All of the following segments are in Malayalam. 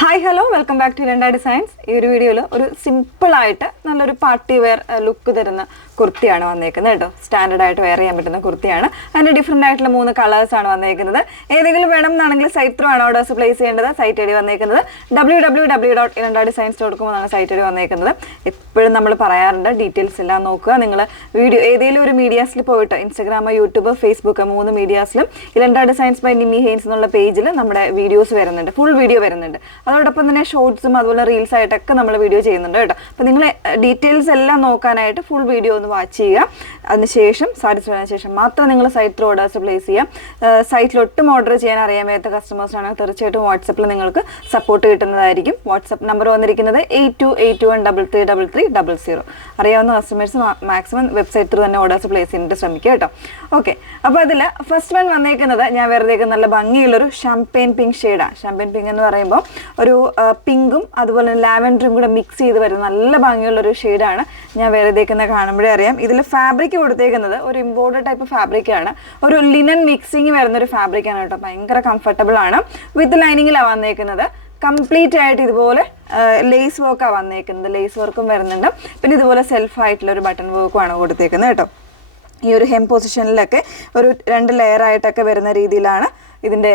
Hi hello welcome back to Ilanda designs. ഈ ഒരു വീഡിയോയിൽ ഒരു സിമ്പിളായിട്ട് നല്ലൊരു പാർട്ടി വെയർ ലുക്ക് തരുന്ന കുർത്തിയാണ് വന്നേക്കുന്നത് കേട്ടോ. സ്റ്റാൻഡേർഡ് ആയിട്ട് വെയർ ചെയ്യാൻ പറ്റുന്ന കുർത്തിയാണ്. അതിൻ്റെ ഡിഫറെൻ്റ് ആയിട്ടുള്ള 3 കളേഴ്സാണ് വന്നേക്കുന്നത്. ഏതെങ്കിലും വേണം എന്നാണെങ്കിൽ സൈറ്റ് ത്രൂ ആണ് ഓർഡേഴ്സ് പ്ലേസ് ചെയ്യേണ്ടത്. സൈറ്റ് ഐ ഡി വന്നേക്കുന്നത് www.ilandadesigns.com എന്നാണ് സൈറ്റ് ഐ ഡി വന്നേക്കുന്നത്. എപ്പോഴും നമ്മൾ പറയാറുണ്ട് ഡീറ്റെയിൽസ് എല്ലാം നോക്കുക. നിങ്ങൾ വീഡിയോ ഏതെങ്കിലും ഒരു മീഡിയാസിൽ പോയിട്ട് ഇൻസ്റ്റാഗ്രാം, യൂട്യൂബ്, ഫേസ്ബുക്ക് 3 മീഡിയാസിലും ഇലണ്ട ഡിസൈൻസ് ബൈ നിമി ഹെയ്ൻസ് എന്നുള്ള പേജിൽ നമ്മുടെ വീഡിയോസ് വരുന്നുണ്ട്, ഫുൾ വീഡിയോ വരുന്നുണ്ട്. അതോടൊപ്പം തന്നെ ഷോർട്സും അതുപോലെ റീൽസ് ആയിട്ടൊക്കെ നമ്മൾ വീഡിയോ ചെയ്യുന്നുണ്ട് കേട്ടോ. അപ്പോൾ നിങ്ങൾ ഡീറ്റെയിൽസ് എല്ലാം നോക്കാനായിട്ട് ഫുൾ വീഡിയോ ഒന്ന് വാച്ച് ചെയ്യുക. അതിനുശേഷം സാറ്റിസ്ഫൈ ആയതിനു ശേഷം മാത്രം നിങ്ങൾ സൈറ്റ് ത്രൂ ഓർഡേഴ്സ് പ്ലേസ് ചെയ്യാം. സൈറ്റിലൊട്ടും ഓർഡർ ചെയ്യാൻ അറിയാൻ വയ്യാത്ത കസ്റ്റമേഴ്സാണെങ്കിൽ തീർച്ചയായിട്ടും വാട്സപ്പിൽ നിങ്ങൾക്ക് സപ്പോർട്ട് കിട്ടുന്നതായിരിക്കും. വാട്സപ്പ് നമ്പർ വന്നിരിക്കുന്നത് 8281333300. അറിയാവുന്ന കസ്റ്റമേഴ്സ് മാക്സിമം വെബ്സൈറ്റ് ത്രൂ തന്നെ ഓർഡേഴ്സ് പ്ലേസ് ചെയ്യാനായിട്ട് ശ്രമിക്കുക കേട്ടോ. ഓക്കെ, അപ്പോൾ അതിൽ ഫസ്റ്റ് വൺ വന്നേക്കുന്നത് ഞാൻ വെറുതെ നല്ല ഭംഗിയുള്ളൊരു ഷാംപെയിൻ പിങ്ക് ഷെയ്ഡാണ്. ഷാംപെയിൻ പിങ്ക് എന്ന് പറയുമ്പോൾ ഒരു പിങ്കും അതുപോലെ ലാവൻഡറും കൂടെ മിക്സ് ചെയ്ത് വരുന്ന നല്ല ഭംഗിയുള്ളൊരു ഷെയ്ഡാണ് ഞാൻ വെറുതേക്കുന്ന കാണുമ്പോഴേ അറിയാം. ഇതിൽ ഫാബ്രിക് കൊടുത്തേക്കുന്നത് ഒരു ഇമ്പോർട്ടഡ് ടൈപ്പ് ഫാബ്രിക്കാണ്. ഒരു ലിനൻ മിക്സിങ് വരുന്നൊരു ഫാബ്രിക്കാണ് കേട്ടോ. ഭയങ്കര കംഫർട്ടബിൾ ആണ്. വിത്ത് ലൈനിങ്ങിലാണ് വന്നേക്കുന്നത്. കംപ്ലീറ്റ് ആയിട്ട് ഇതുപോലെ ലേസ് വർക്കാണ് വന്നേക്കുന്നത്. ലേസ് വർക്കും വരുന്നുണ്ട്. പിന്നെ ഇതുപോലെ സെൽഫായിട്ടുള്ള ഒരു ബട്ടൺ വർക്കുമാണ് കൊടുത്തേക്കുന്നത് കേട്ടോ. ഈ ഒരു ഹെം പൊസിഷനിലൊക്കെ ഒരു 2 ലെയറായിട്ടൊക്കെ വരുന്ന രീതിയിലാണ് ഇതിൻ്റെ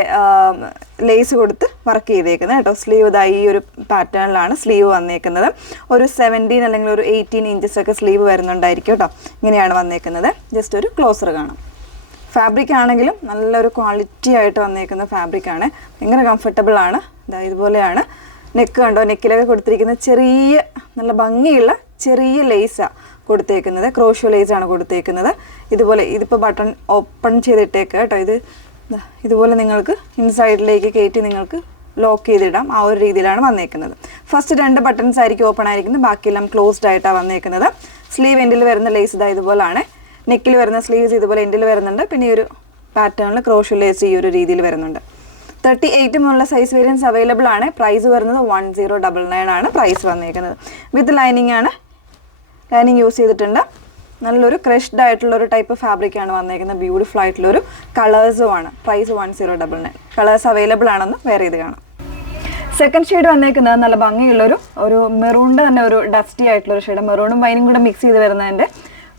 ലേസ് കൊടുത്ത് വർക്ക് ചെയ്തേക്കുന്നത് കേട്ടോ. സ്ലീവ് ഇതായി ഈ ഒരു പാറ്റേണിലാണ് സ്ലീവ് വന്നേക്കുന്നത്. ഒരു 17 അല്ലെങ്കിൽ ഒരു 18 ഇഞ്ചസ് ഒക്കെ സ്ലീവ് വരുന്നുണ്ടായിരിക്കും കേട്ടോ. ഇങ്ങനെയാണ് വന്നേക്കുന്നത്. ജസ്റ്റ് ഒരു ക്ലോസർ കാണാം. ഫാബ്രിക് ആണെങ്കിലും നല്ലൊരു ക്വാളിറ്റി ആയിട്ട് വന്നേക്കുന്ന ഫാബ്രിക്കാണ്. ഭയങ്കര കംഫർട്ടബിൾ ആണ്. ഇതുപോലെയാണ് നെക്ക് കണ്ടോ. നെക്കിലൊക്കെ കൊടുത്തിരിക്കുന്ന ചെറിയ നല്ല ഭംഗിയുള്ള ചെറിയ ലേസാണ് കൊടുത്തേക്കുന്നത്. ക്രോഷ്യോ ലേസാണ് കൊടുത്തേക്കുന്നത്. ഇതുപോലെ ഇതിപ്പോൾ ബട്ടൺ ഓപ്പൺ ചെയ്തിട്ടേക്ക് കേട്ടോ. ഇതുപോലെ നിങ്ങൾക്ക് ഇൻസൈഡിലേക്ക് കയറ്റി നിങ്ങൾക്ക് ലോക്ക് ചെയ്തിടാം. ആ ഒരു രീതിയിലാണ് വന്നേക്കുന്നത്. ഫസ്റ്റ് 2 ബട്ടൺസ് ആയിരിക്കും ഓപ്പൺ ആയിരിക്കുന്നത്. ബാക്കിയെല്ലാം ക്ലോസ്ഡ് ആയിട്ടാണ് വന്നേക്കുന്നത്. സ്ലീവ് എൻഡിൽ വരുന്ന ലേസ് ഇതുപോലാണ്. നെക്കിൽ വരുന്ന സ്ലീവ്സ് ഇതുപോലെ എൻഡിൽ വരുന്നുണ്ട്. പിന്നെ ഈ ഒരു പാറ്റേണിൽ ക്രോഷ്യോ ലേസ് ഈ ഒരു രീതിയിൽ വരുന്നുണ്ട്. 38 മുതലുള്ള സൈസ് വേരിയൻസ് അവൈലബിൾ ആണ്. പ്രൈസ് വരുന്നത് 1099 ആണ് പ്രൈസ് വന്നേക്കുന്നത്. വിത്ത് ലൈനിങ് ആണ്. ലൈനിങ് യൂസ് ചെയ്തിട്ടുണ്ട്. നല്ലൊരു ക്രഷ്ഡ് ആയിട്ടുള്ളൊരു ടൈപ്പ് ഫാബ്രിക്കാണ് വന്നേക്കുന്നത്. ബ്യൂട്ടിഫുൾ ആയിട്ടുള്ളൊരു കളേഴ്സുമാണ്. പ്രൈസ് 1099. കളേഴ്സ് അവൈലബിൾ ആണെന്ന് വേറെ ചെയ്ത് കാണാം. സെക്കൻഡ് ഷെയ്ഡ് വന്നേക്കുന്നത് നല്ല ഭംഗിയുള്ളൊരു മെറൂണിൻ്റെ തന്നെ ഒരു ഡസ്റ്റി ആയിട്ടുള്ളൊരു ഷെയ്ഡ്. മെറൂണും വൈനും കൂടെ മിക്സ് ചെയ്ത് വരുന്നതിൻ്റെ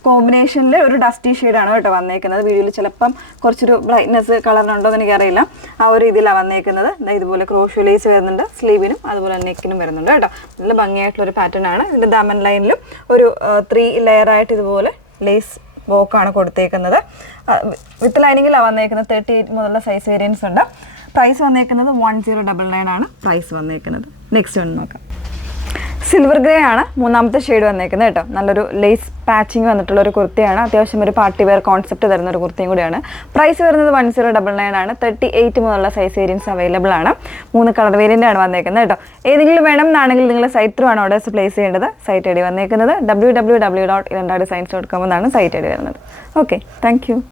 കോമ്പിനേഷനിൽ ഒരു ഡസ്റ്റി ഷെയ്ഡാണ് കേട്ടോ വന്നേക്കുന്നത്. വീഡിയോയിൽ ചിലപ്പം കുറച്ചൊരു ബ്രൈറ്റ്നെസ് കളറിനുണ്ടോ എന്ന് എനിക്കറിയില്ല. ആ ഒരു രീതിയിലാണ് വന്നേക്കുന്നത്. ഇതുപോലെ ക്രോഷ്യോ ലേസ് വരുന്നുണ്ട്. സ്ലീവിനും അതുപോലെ നെക്കിനും വരുന്നുണ്ട് കേട്ടോ. നല്ല ഭംഗിയായിട്ടുള്ളൊരു പാറ്റേൺ ആണ്. ഇതിൻ്റെ ദാമൻ ലൈനിലും ഒരു 3 ലെയറായിട്ട് ഇതുപോലെ ലേസ് വോക്കാണ് കൊടുത്തേക്കുന്നത്. വിത്ത് ലൈനിങ്ങിലാണ് വന്നേക്കുന്നത്. 38 മുതലുള്ള സൈസ് വേരിയൻസ് ഉണ്ട്. പ്രൈസ് വന്നേക്കുന്നത് 1099 ആണ് പ്രൈസ് വന്നേക്കുന്നത്. നെക്സ്റ്റ് ഒന്ന് നോക്കാം. സിൽവർ ഗ്രേ ആണ് മൂന്നാമത്തെ ഷെയ്ഡ് വന്നേക്കുന്നത് കേട്ടോ. നല്ലൊരു ലേസ് പാച്ചിങ് വന്നിട്ടുള്ള ഒരു കുർത്തിയാണ്. അത്യാവശ്യം ഒരു പാർട്ടി വെയർ കോൺസെപ്റ്റ് തരുന്ന ഒരു കുർത്തിയും കൂടിയാണ്. പ്രൈസ് വരുന്നത് 1099 ആണ്. 38 മുതലുള്ള സൈസ് വേരിയൻസ് അവൈലബിൾ ആണ്. 3 കളർ വേരിയൻ്റ് ആണ് വന്നേക്കുന്നത് കേട്ടോ. ഏതെങ്കിലും വേണം എന്നാണെങ്കിൽ നിങ്ങൾ സൈറ്റ് ത്രൂ ആണ് ഓർഡേഴ്സ് പ്ലേസ് ചെയ്യേണ്ടത്. സൈറ്റ് ഐ ഡി വന്നേക്കുന്നത് www.ilandadesigns.com എന്നാണ് സൈറ്റ് ഐ ഡി വരുന്നത്. Okay, thank you.